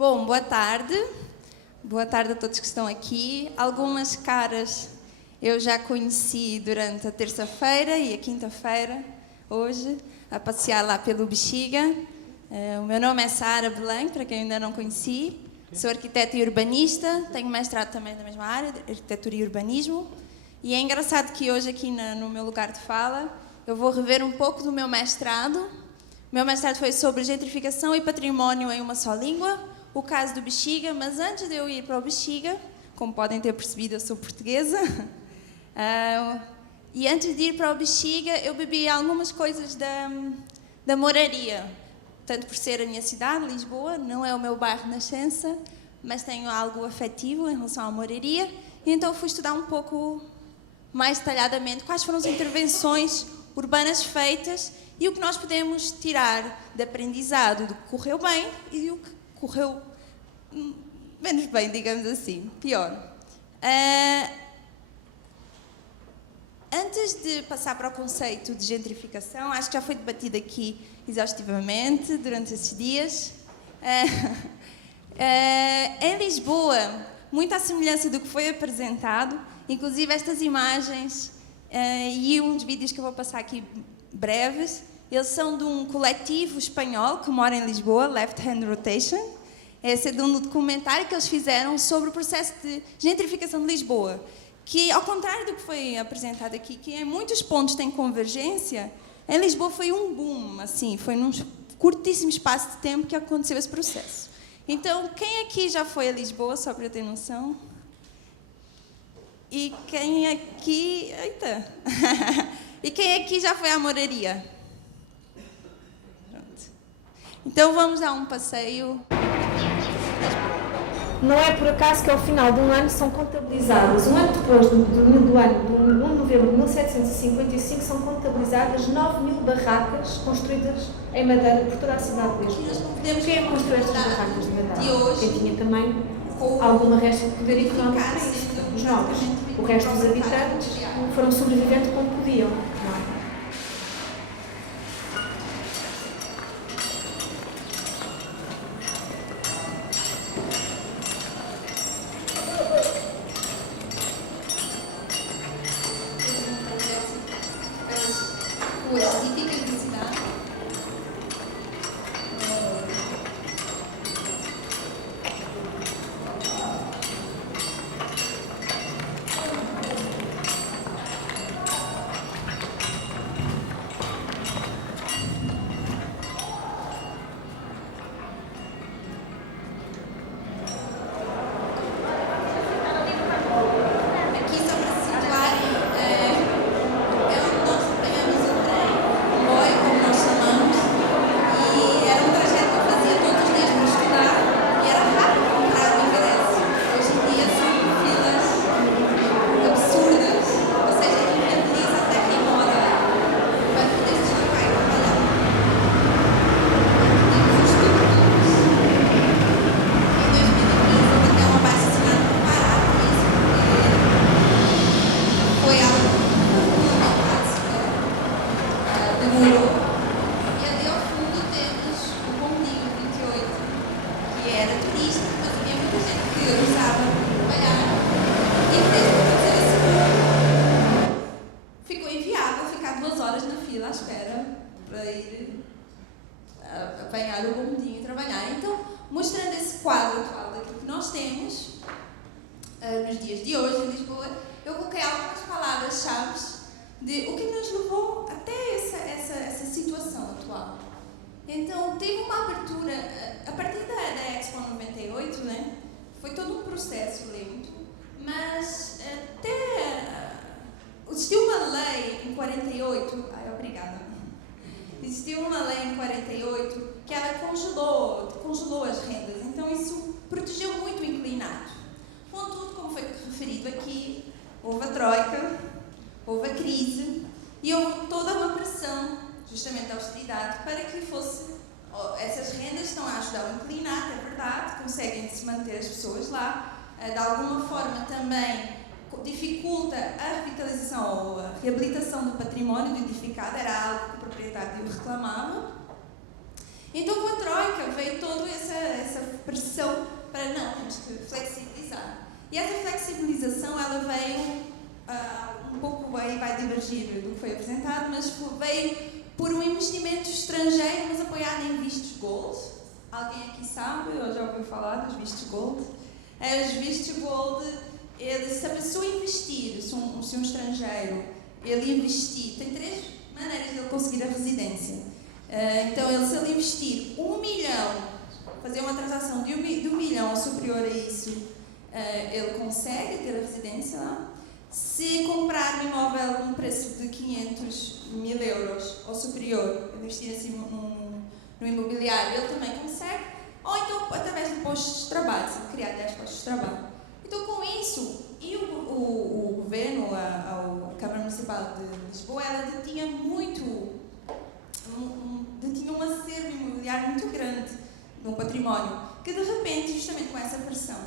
Bom, boa tarde. Boa tarde a todos que estão aqui. Algumas caras eu já conheci durante a terça-feira e a quinta-feira, hoje, a passear lá pelo Bexiga. O meu nome é Sara Belém, para quem ainda não conheci. Sou arquiteta e urbanista, tenho mestrado também na mesma área, de arquitetura e urbanismo. E é engraçado que hoje aqui no meu lugar de fala eu vou rever um pouco do meu mestrado. O meu mestrado foi sobre gentrificação e património em uma só língua, o caso do Bexiga, mas antes de eu ir para o Bexiga, como podem ter percebido, eu sou portuguesa, e antes de ir para o Bexiga eu bebi algumas coisas da moraria, tanto por ser a minha cidade, Lisboa, não é o meu bairro de nascença, mas tenho algo afetivo em relação à moraria, e então fui estudar um pouco mais detalhadamente quais foram as intervenções urbanas feitas e o que nós podemos tirar de aprendizado do que correu bem e do que correu menos bem, digamos assim, pior. Antes de passar para o conceito de gentrificação, acho que já foi debatido aqui exaustivamente durante esses dias. Em Lisboa, muito à semelhança do que foi apresentado, inclusive estas imagens e uns vídeos que eu vou passar aqui breves, eles são de um coletivo espanhol que mora em Lisboa, Left Hand Rotation. Esse é de um documentário que eles fizeram sobre o processo de gentrificação de Lisboa, que, ao contrário do que foi apresentado aqui, que em muitos pontos tem convergência, em Lisboa foi um boom, assim, foi num curtíssimo espaço de tempo que aconteceu esse processo. Então, quem aqui já foi a Lisboa, só para eu ter noção? E quem aqui... Eita! E quem aqui já foi à moraria? Pronto. Então, vamos dar um passeio... Não é por acaso que ao final de um ano são contabilizadas, um ano depois do 1 de novembro de 1755, são contabilizadas 9.000 barracas construídas em madeira por toda a cidade de Lisboa. Quem é que construiu estas barracas de madeira? Quem tinha também alguma resta de poder económico para isso? Os nobres. O resto dos habitantes foram sobrevivendo como podiam. Não é? Existiu uma lei em 48 que ela congelou as rendas, então isso protegeu muito o inclinato. Contudo, como foi referido aqui, houve a troika, houve a crise e houve toda uma pressão, justamente a austeridade, para que fosse... Essas rendas estão a ajudar o inclinato, é verdade, conseguem se manter as pessoas lá, de alguma forma também dificulta a revitalização ou a reabilitação do património do edificado, era algo que o proprietário reclamava. Então, com a troika veio toda essa pressão E essa flexibilização, ela veio um pouco, aí vai divergir do que foi apresentado, mas veio por um investimento estrangeiro, mas apoiado em vistos gold. Alguém aqui sabe, ou já ouviu falar dos vistos gold? Os vistos gold, se a pessoa investir, se um estrangeiro, ele investir, tem 3 maneiras de ele conseguir a residência. Então, se ele investir 1 milhão, fazer uma transação de 1 milhão ou superior a isso, ele consegue ter a residência lá. Se comprar um imóvel a um preço de 500 mil euros ou superior, investir assim no imobiliário, ele também consegue. Ou então, através de postos de trabalho, se criar 10 postos de trabalho. Então, com isso, e o governo, a Câmara Municipal de Lisboa, ela detinha detinha um acervo imobiliário muito grande no património, que de repente, justamente com essa pressão,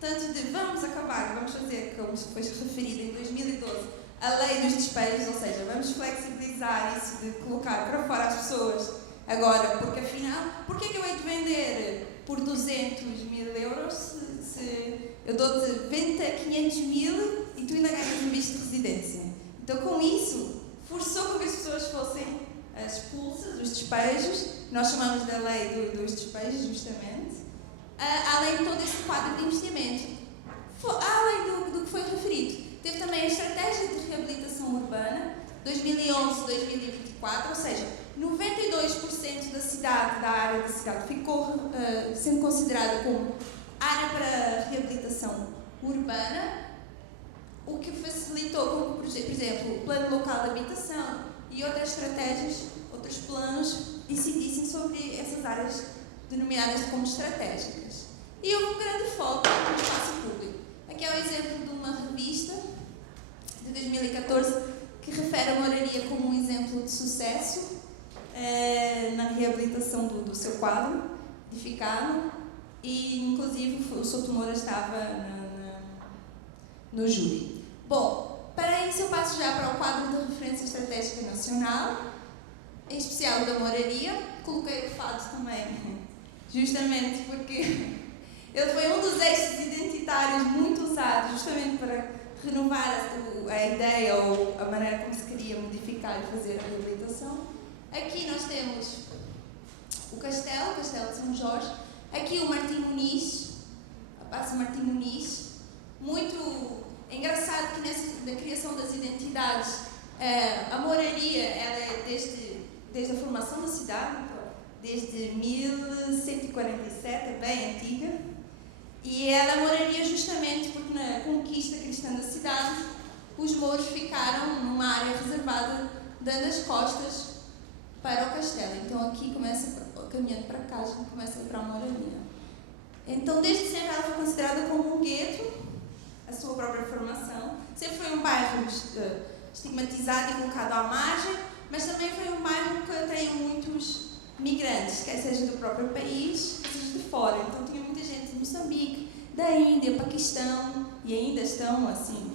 tanto de vamos acabar, vamos fazer, como foi referido em 2012, a lei dos despejos, ou seja, vamos flexibilizar isso de colocar para fora as pessoas agora, porque afinal, porquê que eu hei de vender por 200 mil euros se eu dou-te 500 mil e tu ainda ganhas um visto de residência? Então, com isso, forçou com que as pessoas fossem expulsas, os despejos, nós chamamos da lei dos despejos, justamente, além de todo esse quadro de investimento. Além do que foi referido, teve também a estratégia de reabilitação urbana 2011-2024, ou seja, 92% da área da cidade ficou sendo considerada como área para reabilitação urbana, o que facilitou com que, por exemplo, o plano local de habitação e outras estratégias, outros planos incidissem sobre essas áreas denominadas como estratégicas. E houve um grande foco no espaço público. Aqui é o exemplo de uma revista de 2014 que refere a moraria como um exemplo de sucesso na reabilitação do seu quadro edificado, e inclusive o Souto Moura estava no júri. Bom, para isso eu passo já para o quadro de referência estratégica nacional, em especial da moraria. Coloquei o fado também, justamente porque ele foi um dos eixos identitários muito usados justamente para renovar a ideia ou a maneira como se queria modificar e fazer a reabilitação. Aqui nós temos o Castelo de São Jorge, aqui o Martim Muniz, a Praça Martim Muniz. Muito engraçado que na criação das identidades, a moraria ela é desde a formação da cidade, desde 1147, é bem antiga, e ela moraria justamente porque na conquista cristã da cidade os mouros ficaram numa área reservada, dando as costas para o castelo. Então aqui começa, caminhando para cá, já começa a ir para a moraria. Então desde sempre ela foi considerada como um gueto, a sua própria formação. Sempre foi um bairro estigmatizado e colocado à margem, mas também foi um bairro que atraiu muitos migrantes, quer seja do próprio país, quer seja de fora. Então tinha muita gente de Moçambique, da Índia, Paquistão, e ainda estão assim,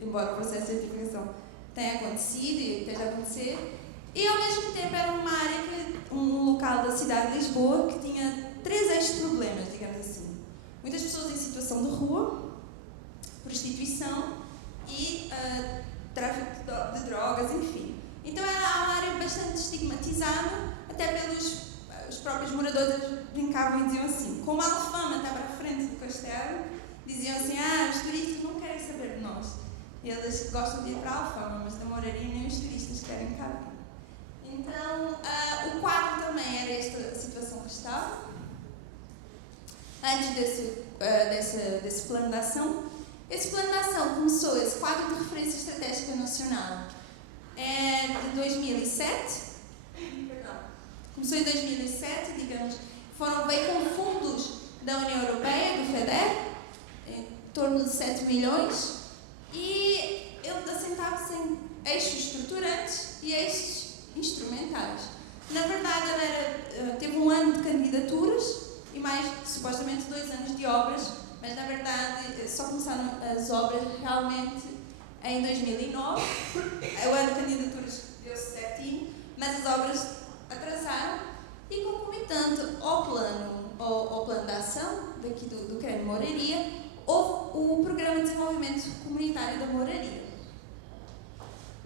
embora o processo de identificação tenha acontecido e esteja a acontecer. E ao mesmo tempo era uma área, um local da cidade de Lisboa que tinha 3 eixos problemas, digamos assim. Muitas pessoas em situação de rua, prostituição e tráfico de drogas, enfim. Então era uma área bastante estigmatizada, até pelos os próprios moradores brincavam e diziam assim, como a Alfama estava à frente do castelo, diziam assim, os turistas não querem saber de nós. Eles gostam de ir para a Alfama, mas da moraria nem os turistas querem cá vir. Então, o quadro também era esta situação que estava. Antes desse plano de ação, esse plano de ação começou, esse quadro de referência estratégica nacional, de 2007. Começou em 2007, digamos, veio com fundos da União Europeia, do FEDER, em torno de 7 milhões, e ele assentava-se em eixos estruturantes e eixos instrumentais. Na verdade, ele teve um ano de candidaturas e mais, supostamente, 2 anos de obras, mas na verdade só começaram as obras realmente em 2009. O ano de candidaturas deu-se certinho, mas as obras atrasaram e, concomitante ao plano de ação daqui do CREM Moraria, houve o Programa de Desenvolvimento Comunitário da Moraria.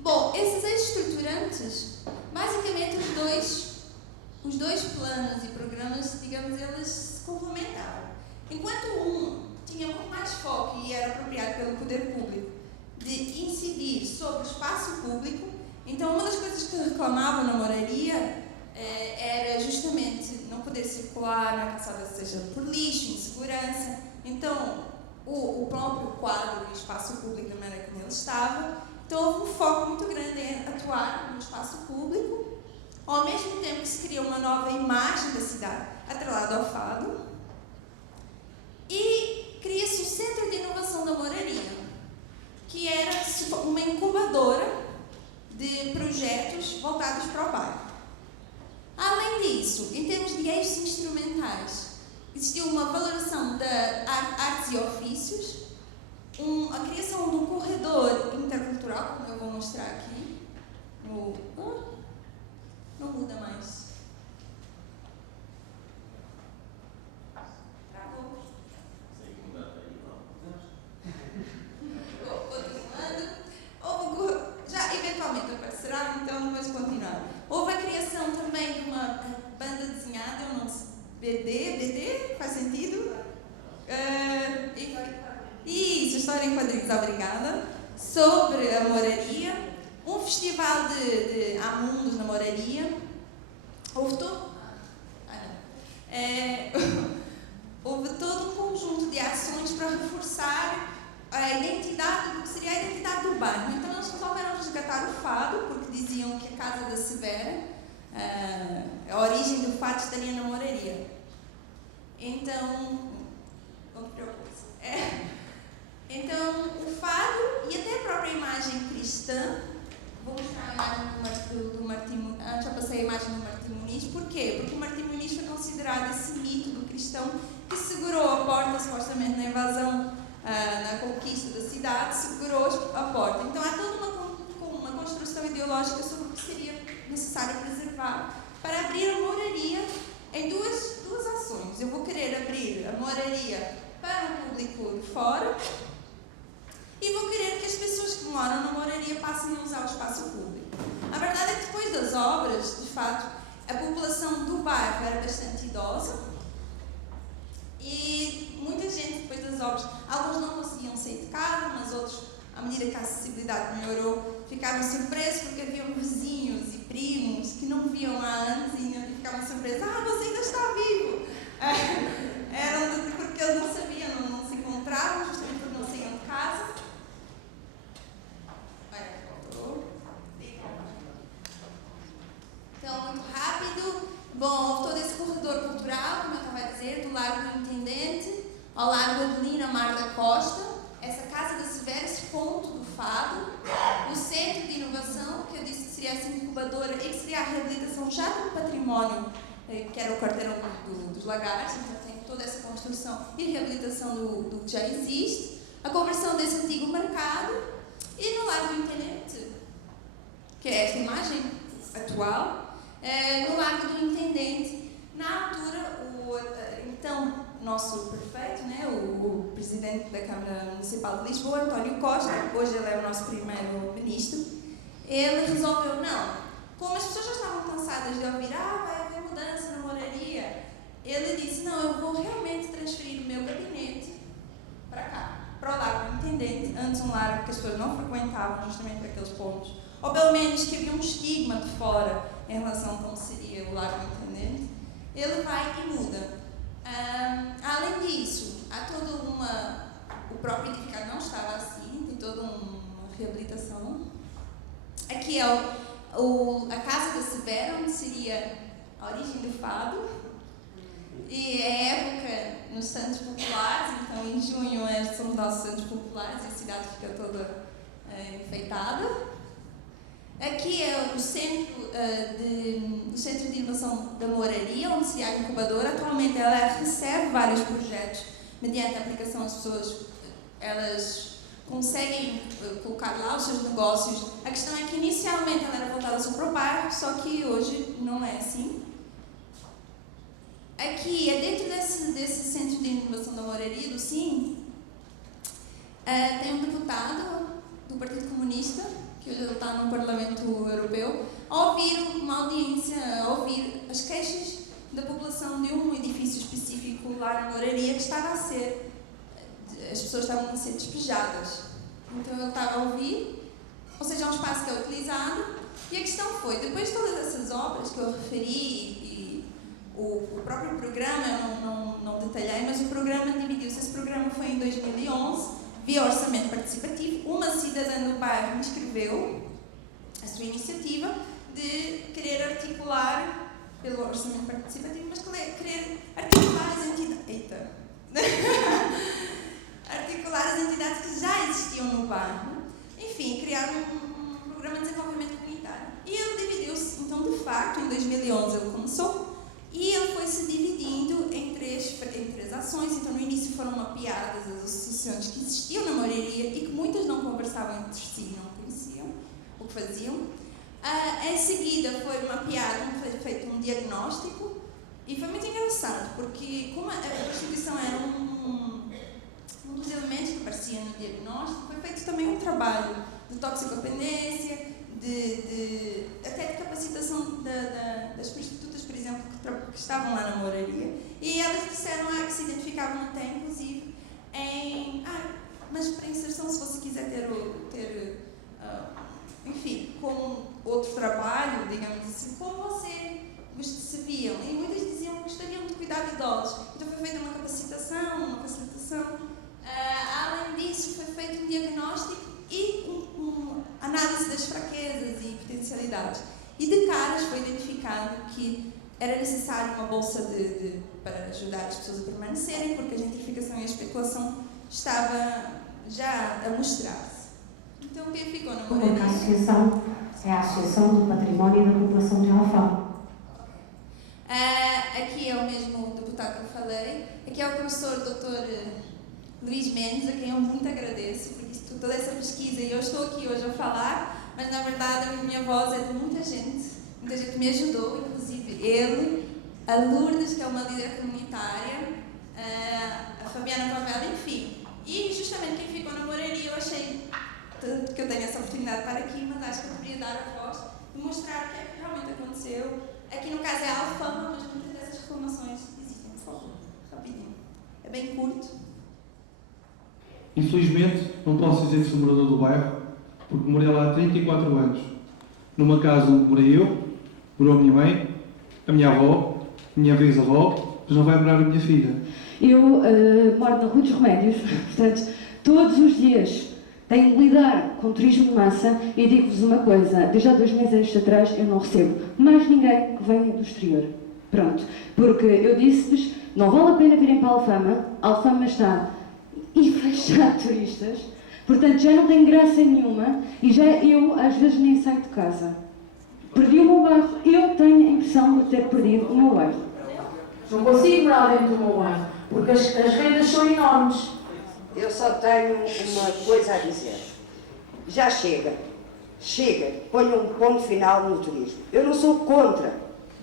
Bom, esses ex-estruturantes, basicamente os dois planos e programas, digamos, eles se complementavam. Enquanto um tinha muito mais foco e era apropriado pelo poder público de incidir sobre o espaço público, então uma das coisas que reclamavam na moraria era justamente não poder circular na calçada, seja por lixo, insegurança. Então, o próprio quadro e o espaço público da maneira como ele estava, então houve um foco muito grande em atuar no espaço público, ao mesmo tempo que se cria uma nova imagem da cidade, atrelada ao fado, e cria-se o Centro de Inovação da Moraria, que era uma incubadora de projetos voltados para o bairro. Além disso, em termos de eixos instrumentais, existiu uma valoração de artes e ofícios, a criação de um corredor intercultural, como eu vou mostrar aqui. Não muda mais. Travou. Continuando. Já eventualmente aparecerá, então vamos continuar. Houve a criação também de uma banda desenhada, eu não sei, BD, faz sentido? Isso, História em Quadrinhos, obrigada. Sobre a moraria, um festival de Amundos na moraria. Houve todo um conjunto de ações para reforçar a identidade, do que seria a identidade do bairro. Então, eles resolveram resgatar o fado, porque diziam que a Casa da Severa, a origem do fado estaria na moraria. Então, então, o fado e até a própria imagem cristã, vou mostrar a imagem do Martim Muniz, já passei a imagem do Martim Muniz, porquê? Porque o Martim Muniz foi considerado esse mito do cristão que segurou a porta, supostamente na invasão, na conquista da cidade, segurou a porta. Então, há toda uma construção ideológica sobre o que seria necessário preservar para abrir a moraria em duas ações. Eu vou querer abrir a moraria para o público de fora e vou querer que as pessoas que moram na moraria passem a usar o espaço público. A verdade é que depois das obras, de fato, a população do bairro era bastante idosa e muita gente, depois das obras, alguns não conseguiam sair de casa, mas outros, à medida que a acessibilidade melhorou, ficaram surpresos porque haviam vizinhos e primos que não viam há anos e ficavam surpresos. Você ainda está vivo! Porque eles não sabiam, não se encontravam, justamente porque não saíam de casa. Então, muito rápido. Bom, houve todo esse corredor cultural, como eu estava a dizer, do Largo do Intendente ao Largo Adelina Mar da Costa, essa Casa da Severa, esse ponto do fado, o Centro de Inovação, que eu disse que seria essa incubadora, e que seria a reabilitação já do património, que era o quarteirão dos Lagartos, então tem toda essa construção e reabilitação do que já existe, a conversão desse antigo mercado, e no Largo do Intendente, que é esta imagem atual, no Largo do Intendente, na altura, então nosso prefeito, né, o presidente da Câmara Municipal de Lisboa, António Costa, hoje ele é o nosso primeiro-ministro, ele resolveu, não, como as pessoas já estavam cansadas de ouvir, vai haver mudança na moraria, ele disse, não, eu vou realmente transferir o meu gabinete para cá, para o Largo do Intendente, antes um largo que as pessoas não frequentavam justamente para aqueles pontos, ou pelo menos que havia um estigma de fora em relação a como seria o Largo do Intendente, ele vai e muda. Além disso, há toda o próprio edificado não estava assim, tem toda uma reabilitação. Aqui é a Casa da Severa, onde seria a origem do fado, e é época nos Santos Populares, então em junho são os nossos Santos Populares e a cidade fica toda enfeitada. Aqui é o Centro de Inovação da Moraria, onde se há a incubadora. Atualmente ela recebe vários projetos, mediante a aplicação as pessoas, elas conseguem colocar lá os seus negócios. A questão é que inicialmente ela era voltada só para o bairro, só que hoje não é assim. Aqui é dentro desse Centro de Inovação da Moraria, do SIM, Tem um deputado do Partido Comunista, que hoje ele está no Parlamento Europeu, a ouvir uma audiência, a ouvir as queixas da população de um edifício específico lá na Moraria que estava a ser, as pessoas estavam a ser despejadas. Então ele estava a ouvir, ou seja, é um espaço que é utilizado, e a questão foi, depois de todas essas obras que eu referi e o próprio programa, eu não detalhei, mas o programa dividiu-se. Esse programa foi em 2011, via orçamento participativo. Uma cidadã do bairro inscreveu a sua iniciativa de querer articular, pelo orçamento participativo, mas querer articular as entidades. Articular as entidades que já existiam no bairro, enfim, criar um programa de desenvolvimento comunitário. E ele dividiu-se, então, de facto, em 2011 ele começou, e ele foi se dividindo em três ações. Então, no início foram mapeadas as associações que existiam na Moraria e que muitas não conversavam entre si, não conheciam o que faziam. Em seguida foi mapeado, foi feito um diagnóstico, e foi muito engraçado, porque como a prostituição era um dos elementos que aparecia no diagnóstico, foi feito também um trabalho de toxicodependência, até de capacitação das prostitutas, por exemplo, que estavam lá na Moraria. E elas disseram que se identificavam até, inclusive, mas para inserção, se você quiser enfim, com outro trabalho, digamos assim, como se viam. E muitas diziam que gostariam de cuidar de idosos. Então foi feita uma capacitação, uma facilitação. Além disso, foi feito um diagnóstico e uma análise das fraquezas e potencialidades. E de caras foi identificado que era necessário uma bolsa para ajudar as pessoas a permanecerem, porque a gentrificação e a especulação estava já a mostrar-se. Então, quem ficou na Moraria? Porque a associação é a Associação do Património da População de Alfama. Aqui é o mesmo deputado que eu falei. Aqui é o professor Dr. Luís Mendes, a quem eu muito agradeço, porque toda essa pesquisa, e eu estou aqui hoje a falar, mas na verdade a minha voz é de muita gente me ajudou, inclusive ele, a Lourdes, que é uma líder comunitária, a Fabiana Pavel, enfim. E justamente quem ficou na Moraria, eu achei que eu tenho essa oportunidade de estar aqui, mas acho que eu deveria dar a voz e mostrar o que é que realmente aconteceu. Aqui no caso é a Alfama, mas muitas dessas reclamações existem. Por favor, rapidinho. É bem curto. Infelizmente, não posso dizer que sou morador do bairro, porque morei lá há 34 anos. Numa casa onde morei eu, morou a minha mãe, a minha avó, a minha bisavó, mas não vai morar a minha filha. Eu moro na Rua dos Remédios, portanto, todos os dias tenho de lidar com turismo de massa e digo-vos uma coisa, desde há 2 meses atrás eu não recebo mais ninguém que venha do exterior. Pronto, porque eu disse-vos, não vale a pena virem para a Alfama está infestada de turistas, portanto já não tem graça nenhuma e já eu às vezes nem saio de casa. Perdi o meu bairro, eu tenho a impressão de ter perdido o meu bairro. Não consigo morar dentro do meu bairro, porque as rendas são enormes. Eu só tenho uma coisa a dizer. Já chega. Chega. Ponha um ponto final no turismo. Eu não sou contra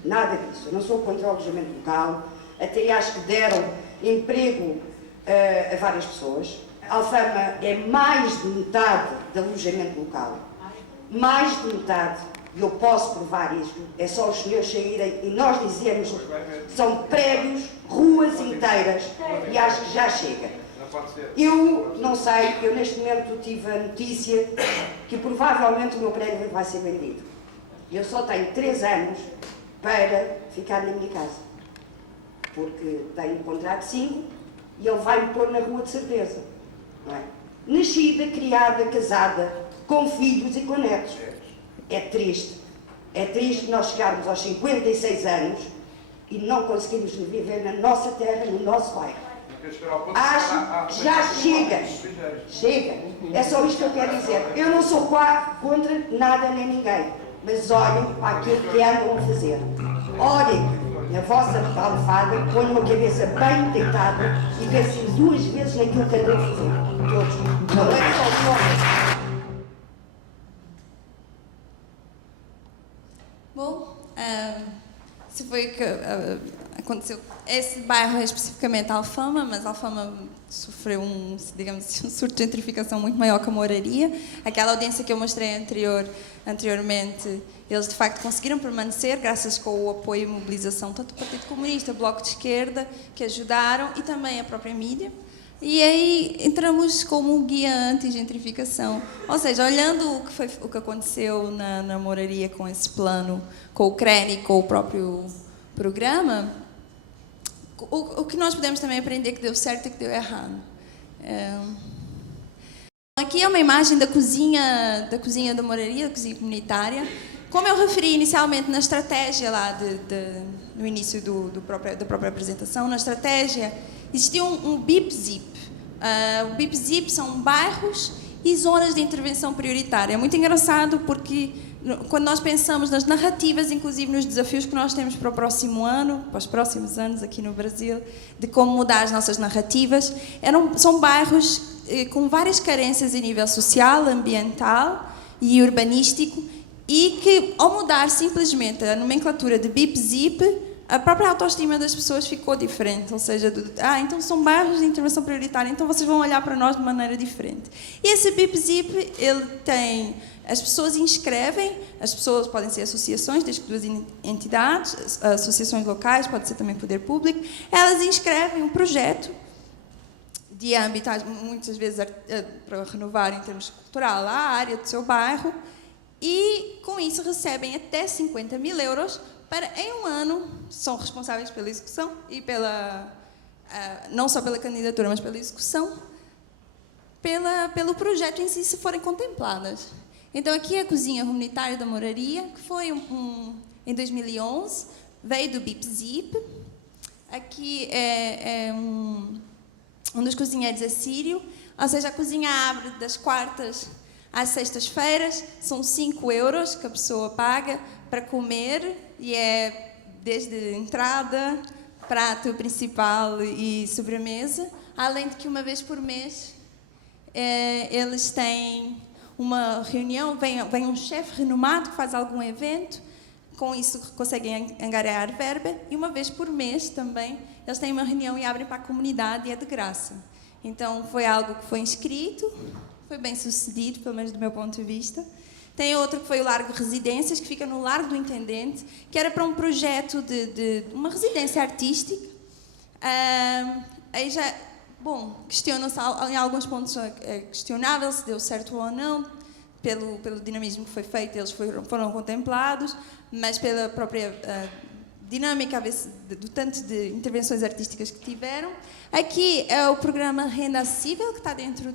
nada disso. Eu não sou contra o alojamento local. Até acho que deram emprego a várias pessoas. A Alfama é mais de metade do alojamento local. Mais de metade. E eu posso provar isto. É só os senhores saírem e nós dizemos são prédios, ruas inteiras. E acho que já chega. Eu não sei, eu neste momento tive a notícia que provavelmente o meu prédio vai ser vendido. Eu só tenho 3 anos para ficar na minha casa. Porque tenho um contrato de 5 e ele vai me pôr na rua de certeza. Não é? Nascida, criada, casada, com filhos e com netos. É triste. É triste nós chegarmos aos 56 anos e não conseguirmos viver na nossa terra, no nosso bairro. Acho que já chega. Chega. É só isto que eu quero dizer. Eu não sou contra nada nem ninguém. Mas olhem para aquilo que andam a fazer. Olhem na vossa almofada, ponham a cabeça bem deitada e pensem 2 vezes naquilo que andam a fazer. Todos. Não é só o nome. Bom, se foi aconteceu. Esse bairro é especificamente Alfama, mas Alfama sofreu digamos assim, um surto de gentrificação muito maior que a Moraria. Aquela audiência que eu mostrei anteriormente, eles de facto conseguiram permanecer graças com o apoio e mobilização tanto do Partido Comunista, Bloco de Esquerda, que ajudaram, e também a própria mídia. E aí entramos como um guia anti-gentrificação. Ou seja, olhando o que aconteceu na Moraria com esse plano, com o CREN e com o próprio programa, o que nós podemos também aprender que deu certo e que deu errado. Aqui é uma imagem da cozinha da Moraria, da cozinha comunitária. Como eu referi inicialmente na estratégia lá no início da própria apresentação, na estratégia existia um BIP-ZIP. O BIP-ZIP são bairros e zonas de intervenção prioritária. É muito engraçado porque quando nós pensamos nas narrativas, inclusive nos desafios que nós temos para o próximo ano, para os próximos anos aqui no Brasil, de como mudar as nossas narrativas, são bairros com várias carências a nível social, ambiental e urbanístico, e que, ao mudar simplesmente a nomenclatura de BIP-ZIP, a própria autoestima das pessoas ficou diferente, ou seja, então são bairros de intervenção prioritária, então vocês vão olhar para nós de maneira diferente. E esse BIP-ZIP, ele tem... As pessoas inscrevem, as pessoas podem ser associações, desde que duas entidades, associações locais, pode ser também poder público, elas inscrevem um projeto de âmbito, muitas vezes para renovar em termos cultural a área do seu bairro, e com isso recebem até 50 mil euros para, em um ano, são responsáveis pela execução e não só pela candidatura, mas pela execução, pelo projeto em si, se forem contempladas. Então, aqui é a cozinha comunitária da Moraria, que foi em 2011, veio do BIP-ZIP. Aqui é um dos cozinheiros é sírio, ou seja, a cozinha abre das quartas às sextas-feiras, são 5 euros que a pessoa paga para comer, e é desde entrada, prato principal e sobremesa, além de que uma vez por mês eles têm uma reunião, vem um chefe renomado que faz algum evento, com isso conseguem angariar verba, e uma vez por mês também eles têm uma reunião e abrem para a comunidade e é de graça. Então foi algo que foi inscrito, foi bem sucedido, pelo menos do meu ponto de vista. Tem outro que foi o Largo Residências, que fica no Largo do Intendente, que era para um projeto de uma residência artística. Aí já, questiona-se em alguns pontos, é questionável se deu certo ou não, pelo dinamismo que foi feito, eles foram contemplados, mas pela própria dinâmica do tanto de intervenções artísticas que tiveram. Aqui é o programa Renda Acessível, que está dentro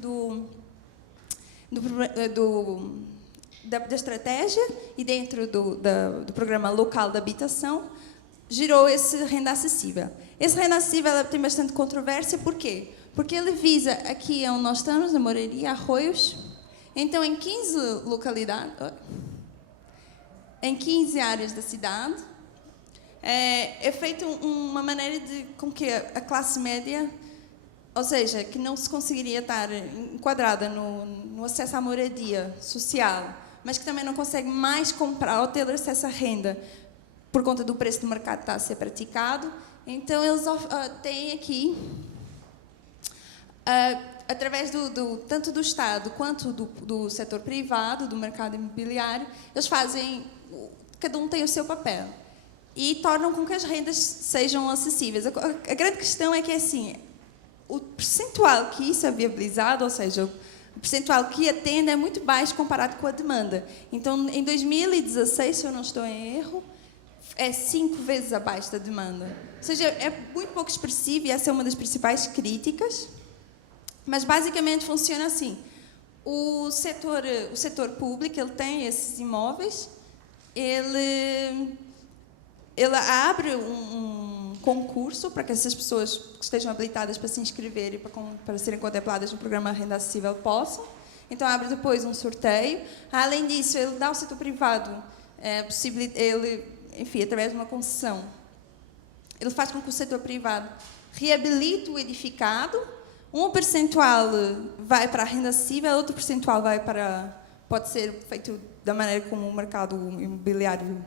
da estratégia e dentro do programa local de habitação, gerou esse Renda Acessível. Esse Renda Acessível tem bastante controvérsia, por quê? Porque ele visa, aqui onde nós estamos, na Moraria, Arroios, então em 15 localidades, em 15 áreas da cidade, é feita uma maneira com que a classe média, ou seja, que não se conseguiria estar enquadrada no acesso à moradia social, mas que também não consegue mais comprar ou ter acesso à renda por conta do preço do mercado que está a ser praticado. Então, eles têm aqui, através tanto do Estado quanto do setor privado, do mercado imobiliário, eles fazem, cada um tem o seu papel e tornam com que as rendas sejam acessíveis. A grande questão é que, assim, o percentual que isso é viabilizado, ou seja, o percentual que atende é muito baixo comparado com a demanda. Então, em 2016, se eu não estou em erro, é 5 vezes abaixo da demanda. Ou seja, é muito pouco expressivo e essa é uma das principais críticas. Mas, basicamente, funciona assim. O setor público, ele tem esses imóveis, ele abre um concurso para que essas pessoas que estejam habilitadas para se inscreverem para serem contempladas no programa Renda Acessível possam. Então, abre depois um sorteio. Além disso, ele dá ao setor privado, através de uma concessão, ele faz com que o setor privado reabilite o edificado. Um percentual vai para a renda acessível, outro percentual pode ser feito da maneira como o mercado imobiliário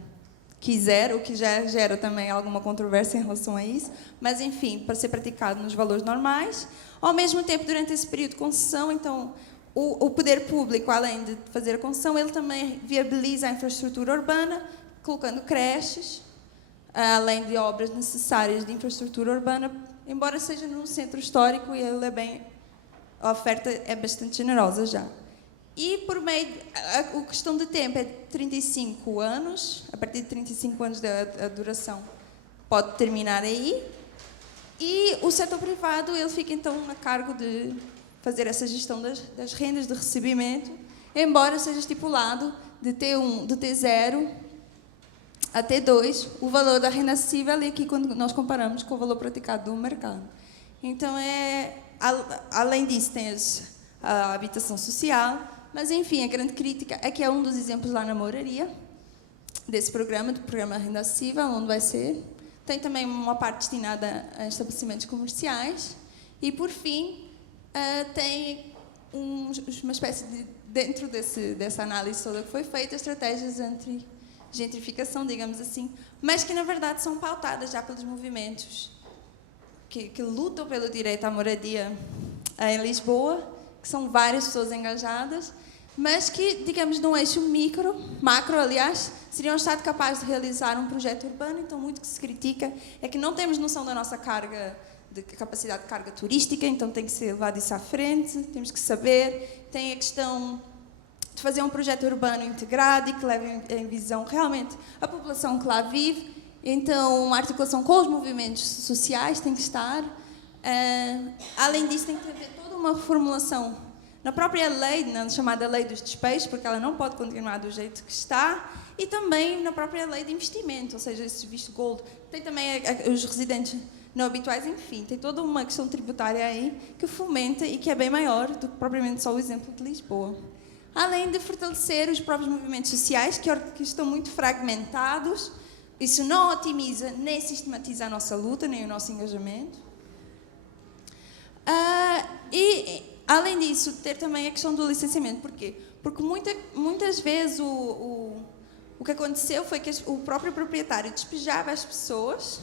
quiser, o que já gera também alguma controvérsia em relação a isso, mas enfim, para ser praticado nos valores normais. Ao mesmo tempo, durante esse período de concessão, então, o poder público, além de fazer a concessão, ele também viabiliza a infraestrutura urbana, colocando creches, além de obras necessárias de infraestrutura urbana, embora seja num centro histórico, e ele a oferta é bastante generosa já. E por meio, a questão de tempo é 35 anos, a partir de 35 anos da duração pode terminar aí, e o setor privado ele fica então a cargo de fazer essa gestão das rendas de recebimento, embora seja estipulado de T1, de T0 a T2, o valor da renda acessível é aqui quando nós comparamos com o valor praticado no mercado. Então, além disso, tem a habitação social, mas, enfim, a grande crítica é que é um dos exemplos lá na Mouraria, desse programa, do programa Renda Acessível, onde vai ser. Tem também uma parte destinada a estabelecimentos comerciais. E, por fim, tem uma espécie de, dentro dessa análise toda que foi feita, estratégias anti-gentrificação, digamos assim, mas que, na verdade, são pautadas já pelos movimentos que lutam pelo direito à moradia em Lisboa, que são várias pessoas engajadas, mas que, digamos, num eixo macro, aliás, seria um Estado capaz de realizar um projeto urbano. Então, muito que se critica é que não temos noção da nossa capacidade de carga turística, então tem que ser levado isso à frente, temos que saber. Tem a questão de fazer um projeto urbano integrado e que leve em visão realmente a população que lá vive. Então, uma articulação com os movimentos sociais tem que estar. Além disso, tem que haver toda uma reformulação na própria lei, na chamada lei dos despejos, porque ela não pode continuar do jeito que está, e também na própria lei de investimento, ou seja, esse visto gold. Tem também os residentes não habituais, enfim, tem toda uma questão tributária aí que fomenta e que é bem maior do que propriamente só o exemplo de Lisboa. Além de fortalecer os próprios movimentos sociais, que estão muito fragmentados. Isso não otimiza nem sistematiza a nossa luta, nem o nosso engajamento. Além disso, ter também a questão do licenciamento. Por quê? Porque muitas vezes o que aconteceu foi que o próprio proprietário despejava as pessoas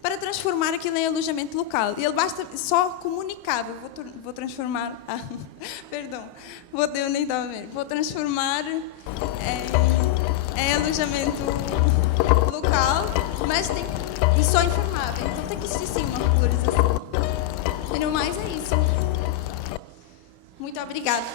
para transformar aquilo em alojamento local. E ele só comunicava, vou transformar... perdão, eu nem estava vendo. Vou transformar em alojamento local, mas e só informava. Então tem que existir sim uma regularização. E no mais é isso. Muito obrigada.